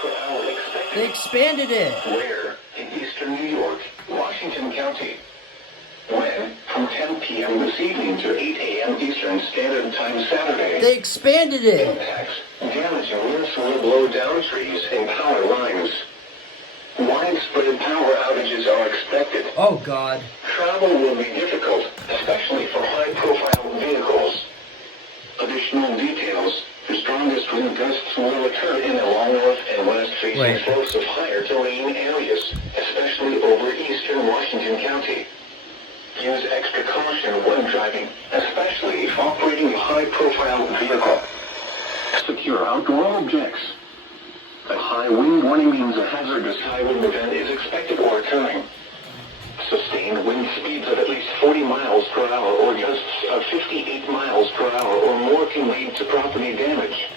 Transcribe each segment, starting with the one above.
per hour expected. They expanded it. Where? In eastern New York, Washington County. When? From 10 p.m. this evening to 8 a.m. Eastern Standard Time Saturday. They expanded it. Impacts. Damaging winds will blow down trees and power lines. Widespread power outages are expected. Oh, God. Travel will be difficult, especially for high-profile vehicles. Additional details. The strongest wind gusts will occur in the long north and west-facing slopes of higher terrain areas, especially over eastern Washington County. Use extra caution when driving, especially if operating a high-profile vehicle. Secure outdoor objects. A high wind warning means a hazardous high wind event is expected or occurring. Sustained wind speeds of at least 40 miles per hour or gusts of 58 miles per hour or more can lead to property damage.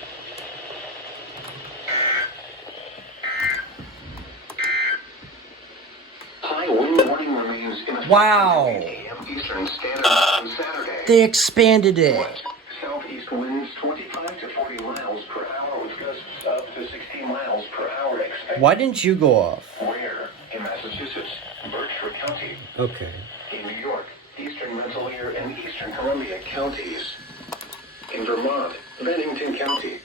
High wind warning remains in effect Wow. until 8 a.m. Eastern Standard Time Saturday. They expanded it. Southeast winds 25 to 40 miles per hour with gusts up to 60 miles per hour expected. Why didn't you go off? Where? In Massachusetts, Berkshire County. Okay. In New York, eastern Rensselaer and eastern Columbia counties. In Vermont, Bennington County.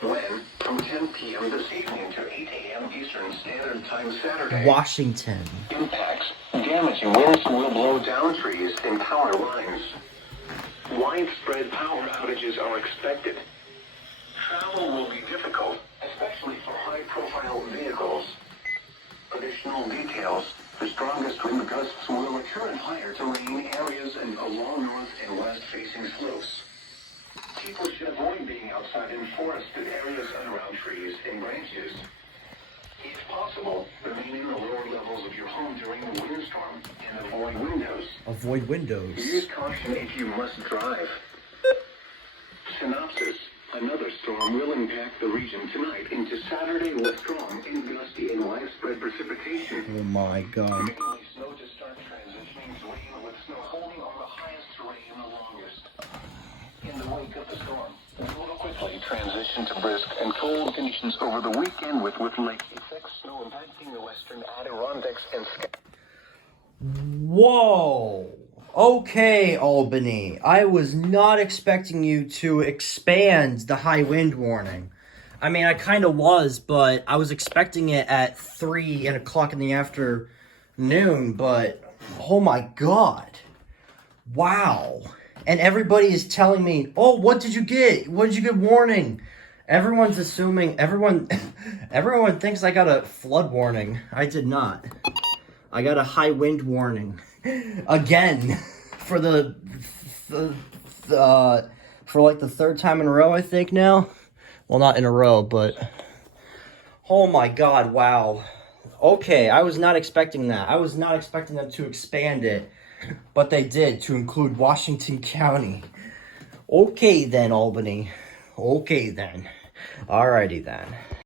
When? From 10 p.m. this evening to 8 a.m. Eastern Standard Time Saturday. Washington. Impacts. Damaging winds will blow down trees and power lines. Widespread power outages are expected. Travel will be difficult, especially for high-profile vehicles. Additional details. The strongest wind gusts will occur in higher terrain areas and along north and west-facing slopes. People should avoid being outside in forested areas and around trees and branches. If possible, remain in the lower levels of your home during the windstorm and avoid windows. Avoid windows. Use caution if you must drive. Synopsis. Another storm will impact the region tonight into Saturday with strong and gusty and widespread precipitation. Oh, my God. Mainly snow to start transitioning to rain with snow holding on the highest terrain the longest. In the wake of the storm, we will quickly transition to brisk and cold conditions over the weekend with lake effect snow impacting the western Adirondacks and Whoa. Okay, Albany. I was not expecting you to expand the high wind warning. I mean, I kind of was, but I was expecting it at 3 o'clock in the afternoon, but oh my God. Wow. And everybody is telling me, oh, what did you get? What did you get warning? Everyone's assuming, everyone thinks I got a flood warning. I did not. I got a high wind warning. Again. For like the third time in a row, I think now. Well, not in a row, but oh my God, wow. Okay, I was not expecting that. I was not expecting them to expand it, but they did, to include Washington County. Okay then, Albany. Okay then. Alrighty then.